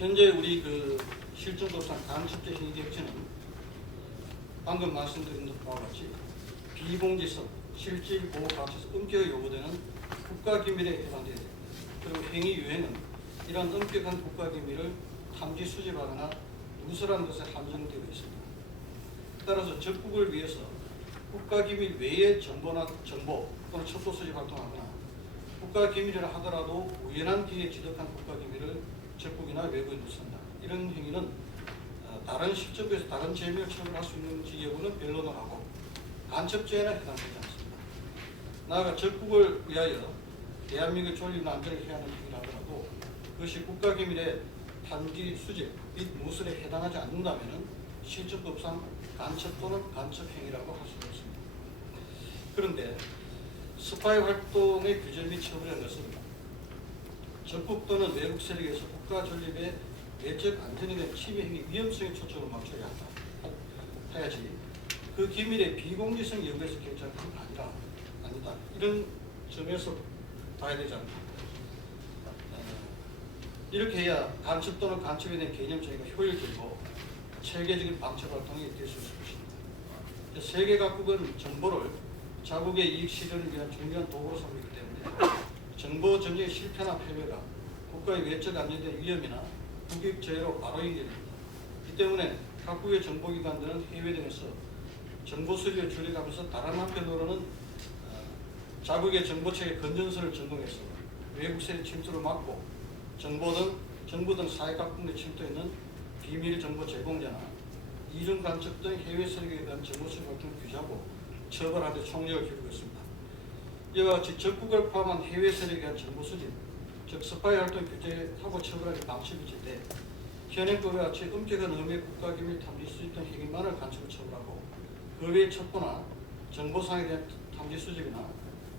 현재 우리 실정법상 간첩죄 행위 격지는 방금 말씀드린 바와 같이 비공지성, 실질 보호 가치에서 엄격하게 요구되는 국가기밀에 해당되어야 됩니다. 그리고 행위 유형은 이러한 엄격한 국가기밀을 탐지 수집하거나 누설하는 것에 한정되어 있습니다. 따라서 적국을 위해서 국가기밀 외의 정보 또는 첩보 수집 활동하거나 국가기밀이라 하더라도 우연한 기회에 지득한 국가기밀을 적국이나 외부에 누선다. 이런 행위는 다른 실정부에서 다른 죄명을 처벌할 수 있는지 여부는 변론을 간첩죄에는 해당되지 않습니다. 나아가 적국을 위하여 대한민국의 존립과 안전을 해하는 행위를 하더라도 그것이 국가기밀의 탐지 수집 및 누설에 해당하지 않는다면 실정법상 간첩 또는 간첩행위라고 할 수 있습니다. 그런데 스파이 활동의 규제 및 처벌이라는 것은 적국 또는 외국 세력에서 국가 존립의 외적 안전에 대한 침해 행위 위험성에 초점을 맞춰야 해야지 그 기밀의 비공개성 여부에서 결정하는 게 아니다. 이런 점에서 봐야 되지 않나. 이렇게 해야 간첩 또는 간첩에 대한 개념 정의가 효율적이고 체계적인 방첩 활동이 될 수 있을 것입니다. 세계 각국은 정보를 자국의 이익 실현을 위한 중요한 도구로 삼기 때문에 정보 전쟁의 실패나 패배가 국가의 외적 안전에 위험이나 국익 저해로 바로 연결됩니다. 이 때문에 각국의 정보기관들은 해외 등에서 정보 수집을 줄여가면서 다른 한편으로는 자국의 정보체계 건전성을 점검해서 외국 세력 침투를 막고 정부 등 사회 각국 내 침투해 있는 비밀 정보 제공자나 이중 간첩 등 해외 세력에 대한 정보 수집 활동을 규제하고 처벌하는 데 총력을 기울이고 있습니다. 이와 같이 적국을 포함한 해외 세력에 대한 정보 수집, 즉 스파이 활동 규제하고 처벌하는 방식이 있을 현행법과 같이 엄격한 의미의 국가기밀 탐지 수집 등 행위만을 간첩을 처벌하고 그 외의 첩보나 정보상에 대한 탐지 수집이나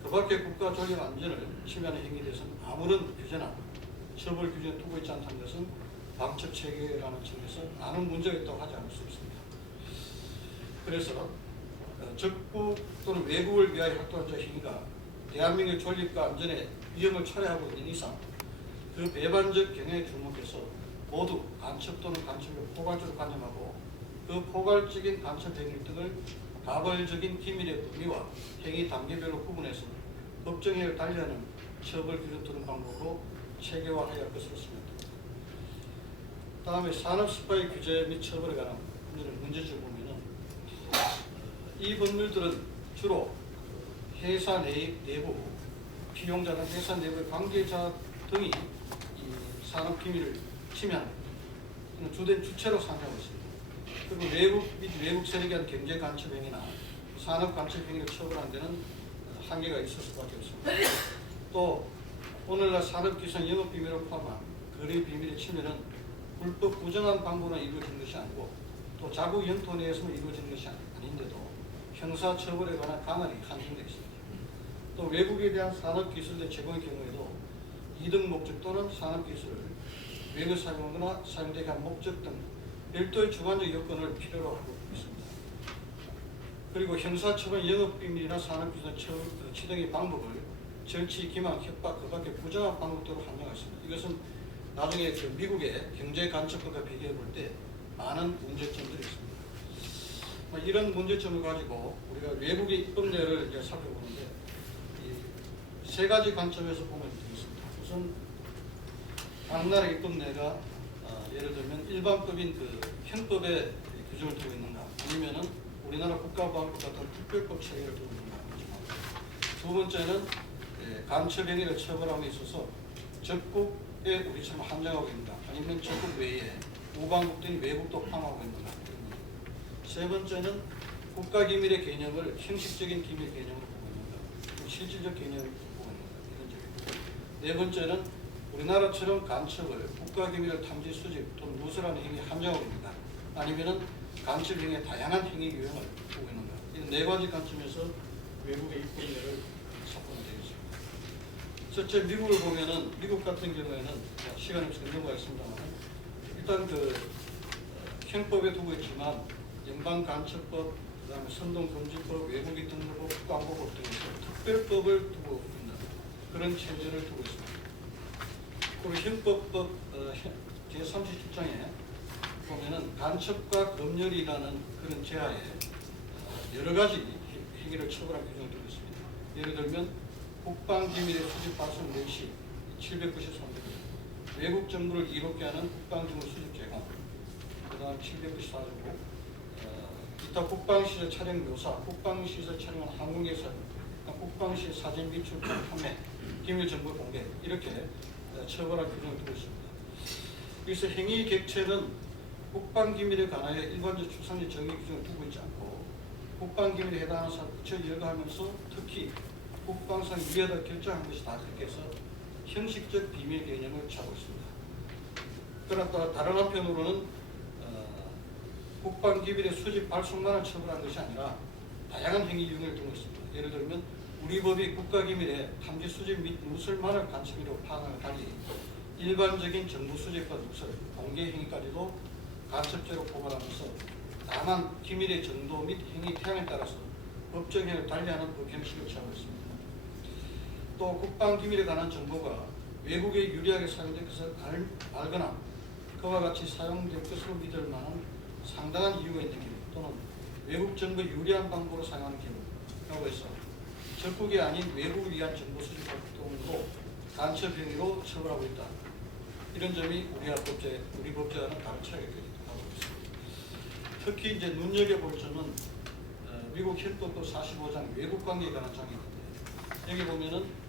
그 밖의 국가 존립 안전을 침해하는 행위에 대해서는 아무런 규제나 처벌 규정을 두고 있지 않다는 것은 방첩 체계라는 점에서 많은 문제가 있다고 하지 않을 수 없습니다. 그래서 적국 또는 외국을 위하여 활동한 자 행위가 대한민국의 존립과 안전에 위험을 초래하고 있는 이상 그 배반적 경향에 주목해서 모두 간첩 또는 간첩을 포괄적으로 관념하고 그 포괄적인 간첩 행위 등을 가벌적인 기밀의 범위와 행위 단계별로 구분해서 법정형을 달리하는 처벌 규정 두는 방법으로 체계화해야 할 것으로 생각됩니다. 다음에 산업 스파이 규제 및 처벌에 관한 문제점을 보면은 이 법률들은 주로 회사 내부 피용자나 회사 내부의 관계자 등이 이 산업 기밀을 침해하는 주된 주체로 상정하고 있습니다. 그리고 외국 및 외국 세력에 대한 경제 간첩 행위나 산업 간첩 행위를 처벌하는 데는 한계가 있을 수밖에 없습니다. 또 오늘날 산업기술 영업비밀을 포함한 거래 비밀의 침해는 불법 부정한 방법으로 이루어지는 것이 아니고 또 자국 영토 내에서만 이루어지는 것이 아닌데도 형사처벌에 관한 강화이 한정되어 있습니다. 또 외국에 대한 산업기술의 제공의 경우에도 이득 목적 또는 산업기술을 외국 사용하거나 사용되게 한 목적 등 별도의 주관적 요건을 필요로 하고 있습니다. 그리고 형사처벌 영업비밀이나 산업기술 취득의 방법을 정치, 기망, 협박, 그 밖에 부정한 방법으로 한정했습니다. 이것은 나중에 미국의 경제간첩법과 비교해 볼 때 많은 문제점들이 있습니다. 이런 문제점을 가지고 우리가 외국의 입법례를 이제 살펴보는데 세 가지 관점에서 보면 되겠습니다. 우선 각 나라의 입법례가 예를 들면 일반법인 형법에 규정을 두고 있는가 아니면은 우리나라 국가보안법 같은 특별법 체계를 두고 있는가. 두 번째는 간첩 행위를 처벌함에 있어서 적국에 우리처럼 한정하고 있는가 아니면 적국 외에 우방국 등이 외국도 포함하고 있는가. 세 번째는 국가기밀의 개념을 형식적인 기밀 개념으로 보고 있는가 실질적 개념으로 보고 있는가 이런 점입니다. 네 번째는 우리나라처럼 간첩을 국가기밀을 탐지 수집 또는 누설하는 행위에 한정하고 있는가 아니면은 간첩 행위의 다양한 행위 유형을 보고 있는가 이런 네 가지 관점에서 외국의 입법례를 살펴보면 되겠습니다. 첫째 미국을 보면은 미국 같은 경우에는 시간이 없어서 넘어가겠습니다만 일단 형법에 두고 있지만 연방간첩법, 그다음에 선동금지법, 외국인 등록법, 광고법 등에서 특별법을 두고 있는 그런 체제를 두고 있습니다. 그리고 제37장에 보면은 간첩과 검열이라는 그런 제하에 여러 가지 행위를 처벌할 규정을 두고 있습니다. 예를 들면 국방기밀의 수집 발송 멸시 793조, 외국 정보를 이롭게 하는 국방정보 수집 제한, 그다음 794조고 기타 국방시설 촬영 묘사, 국방시설 촬영은 항공에서 국방시설 사진 미출 판매, 기밀정보 공개 이렇게 처벌할 규정을 두고 있습니다. 그래서 행위 객체는 국방기밀에 관하여 일반적 추상적 정의 규정을 두고 있지 않고 국방기밀에 해당하는 사항을 붙여 열거하면서 특히 국방상 위해다 결정한 것이 다 그렇게 해서 형식적 비밀 개념을 차고 있습니다. 그러나 또 다른 한편으로는 국방기밀의 수집 발송만을 처벌한 것이 아니라 다양한 행위 유형을 두고 있습니다. 예를 들면 우리 법이 국가기밀의 탐지 수집 및 누설만을 간첩으로 파악하는 달리 일반적인 정보 수집과 누설, 공개 행위까지도 간첩죄로 포괄하면서 다만 기밀의 정도 및 행위 태양에 따라서 법적 행위를 달리하는 법 형식을 취하고 있습니다. 또 국방기밀에 관한 정보가 외국에 유리하게 사용될 것을 알거나 그와 같이 사용될 것으로 믿을 만한 상당한 이유가 있는 경우 또는 외국 정보에 유리한 방법으로 사용하는 경우라고 해서 적국이 아닌 외국을 위한 정보 수집 활동도 간첩 행위로 처벌하고 있다. 이런 점이 우리 법제와는 다른 차이가 하고 있습니다. 특히 이제 눈여겨볼 점은 미국 헌법도 45장 외국관계에 관한 장이 있는데 여기 보면은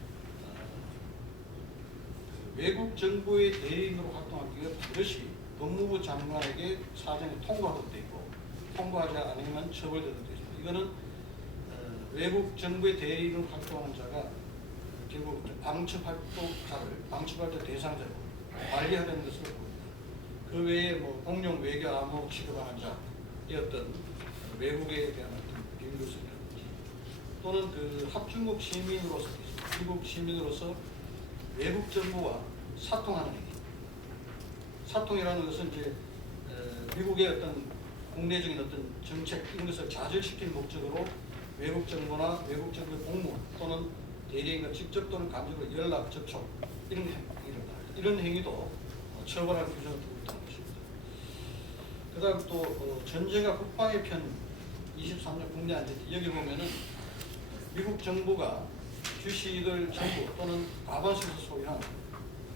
외국 정부의 대리인으로 활동하기 위해 반드시 법무부 장관에게 사전에 통보하도록 되어 있고 통보하지 않으면 처벌되도록 되어 있습니다. 이거는 외국 정부의 대리인으로 활동하는 자가 결국 방첩활동자를 방첩활동 대상자로 관리하는 것으로 보입니다. 그 외에 뭐 공용 외교 암호 취급하는 자의 어떤 외국에 대한 어떤 비밀요소라든지 또는 그 합중국 시민으로서 미국 시민으로서 외국 정부와 사통하는 행위. 사통이라는 것은 이제 미국의 어떤 국내적인 어떤 정책 이런 것을 좌절시키는 목적으로 외국 정부나 외국 정부의 공무원 또는 대리인과 직접 또는 간접으로 연락 접촉 이런 행위를 이런 행위도 처벌할 규정을 두고 있다는 것입니다. 그다음 또 전쟁과 국방의 편 23년 국내 안전 여기 보면은 미국 정부가 주식을 정부 또는 과반수에서 소유한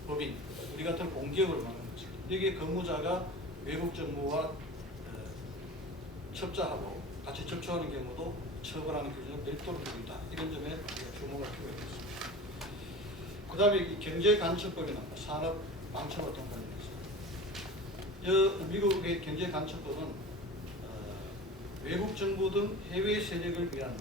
법인 우리 같은 공기업을 말하는 것입니다. 여기에 근무자가 외국 정부와 첩자하고 같이 접촉하는 경우도 처벌하는 규정을 별도로 두고 있다. 이런 점에 주목할 필요가 있습니다. 그 다음에 이 경제간첩법이나 산업 방첩활동 관련해서 미국의 경제간첩법은 외국 정부 등 해외 세력을 위한